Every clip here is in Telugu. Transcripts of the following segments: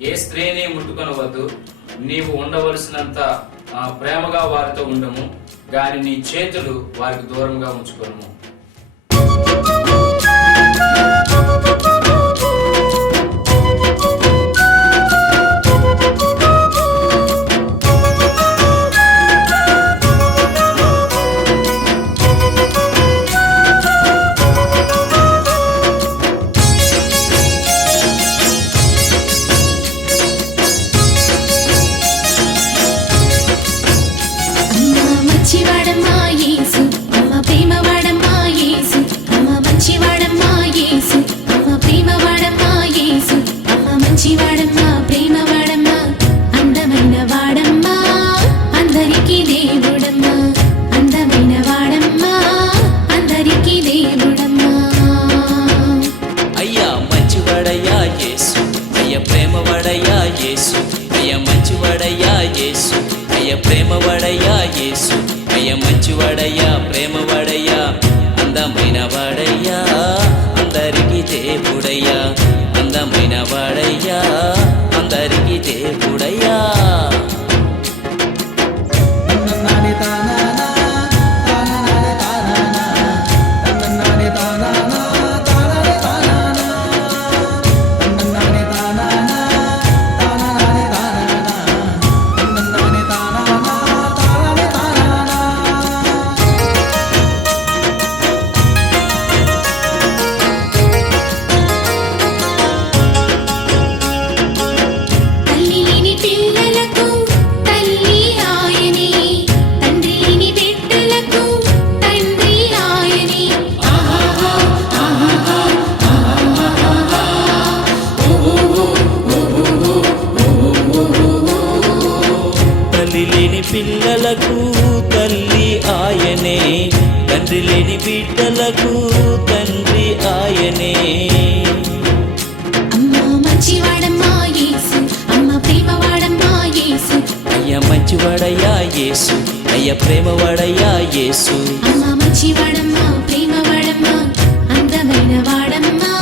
ఏ స్త్రీని ముట్టుకొనవద్దు. నీవు ఉండవలసినంత ప్రేమగా వారితో ఉండము, గాని నీ చేతులు వారికి దూరంగా ఉంచుకొనుము. ప్రేమవాడయ్యా యేసు, అయ్య మంచివాడయ్యా ప్రేమవాడయ్యా, అందమైన వాడయ్యా అందరికీ దేవుడయ్యా, అందమైన వాడయ్యా అందరికీ దేవుడయ్యా. పిల్లలకు తల్లి ఆయనే, తండ్రి లేని బిడ్డలకు తండ్రి ఆయనే. అమ్మా మంచివాడమ్మా యేసు, అమ్మ ప్రేమవాడమ్మా యేసు, అయ్య మంచివాడయ్యా యేసు, అయ్య ప్రేమవాడయ్యా యేసు. అమ్మా మంచివాడమ్మా ప్రేమవాడమ్మా, అందమైన వాడమ్మా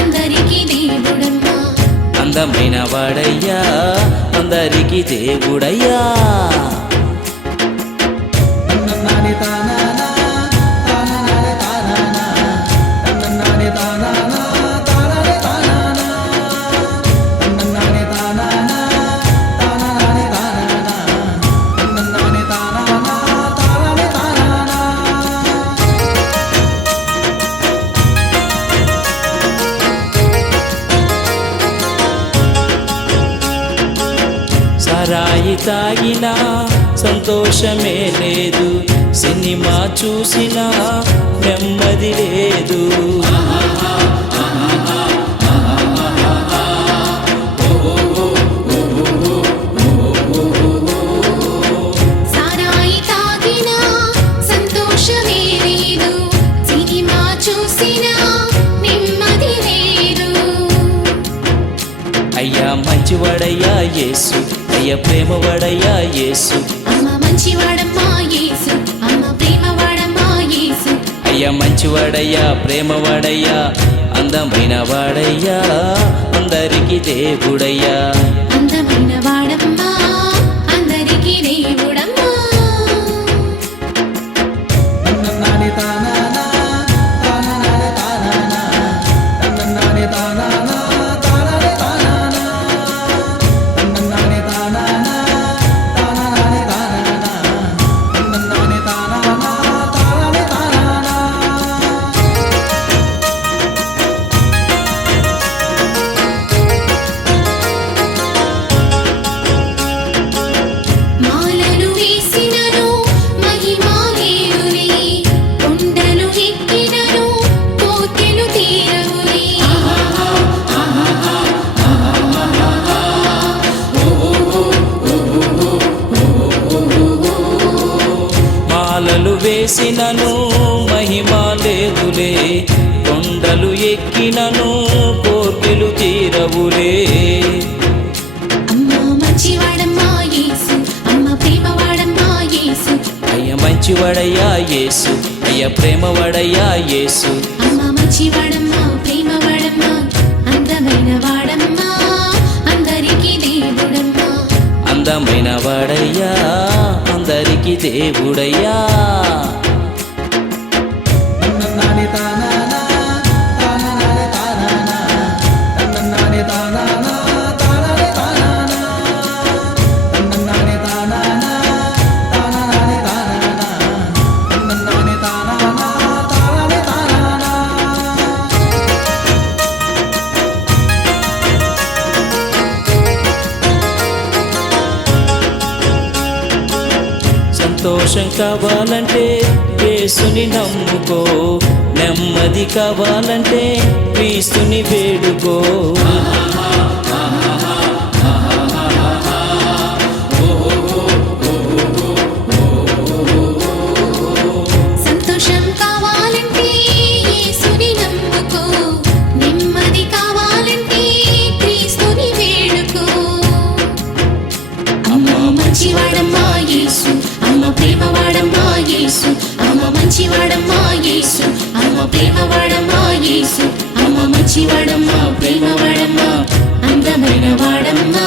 అందరికీ దేవుడమ్మా, అందమైన వాడయ్యా అందరికీ దేవుడయ్యా. సారాయి తాగినా సంతోషమే లేదు, సినిమా చూసినా నెమ్మది లేదు. సారాయి తాగినా సంతోషమే లేదు, సినిమా చూసినా నెమ్మది లేదు. అయ్యా మంచివాడయ్యా యేసు, అయ్య ప్రేమవాడయ్యా యేసు, అమ్మ మంచివాడమ్మా యేసు, అమ్మ ప్రేమవాడమ్మా యేసు, అయ్య మంచివాడయ్యా ప్రేమవాడయ్యా, అందమైన వాడయ్యా అందరికీ దేవుడయ్యా, అందమైన వాడమ్మా అందరికీ దేవుడమ్మా. వేసినను మహిమ లేదులే, కొండలు ఎక్కినను కోర్కెలు తీరవులే. అమ్మా మంచివాడమ్మా యేసు, అమ్మ ప్రేమవాడమ్మా యేసు, అయ్య మంచివాడయ్యా యేసు, అయ్య ప్రేమవాడయ్యా యేసు, అమ్మ మంచివాడమ్మా ప్రేమవాడమ్మా, అందమైన వాడమ్మా అందరికీ అందమైన వాడయ్యా అందరికి దేవుడయ్యా. సంతోషం కావాలంటే యేసుని నమ్ముకో, నెమ్మది కావాలంటే క్రీస్తుని వేడుకో. సంతోషం కావాలంటే యేసుని నమ్ముకో, నెమ్మది కావాలంటే క్రీస్తుని వేడుకో. అమ్మ మంచివాడమ్మా యేసు, అమ్మ ప్రేమవాడమ్మా యేసు, అమ్మ మంచివాడమ్మా యేసు, అమ్మ ప్రేమవాడమ్మా యేసు, అమ్మ మంచివాడమ్మా ప్రేమవాడమ్మా అందమైన వాడమ్మా.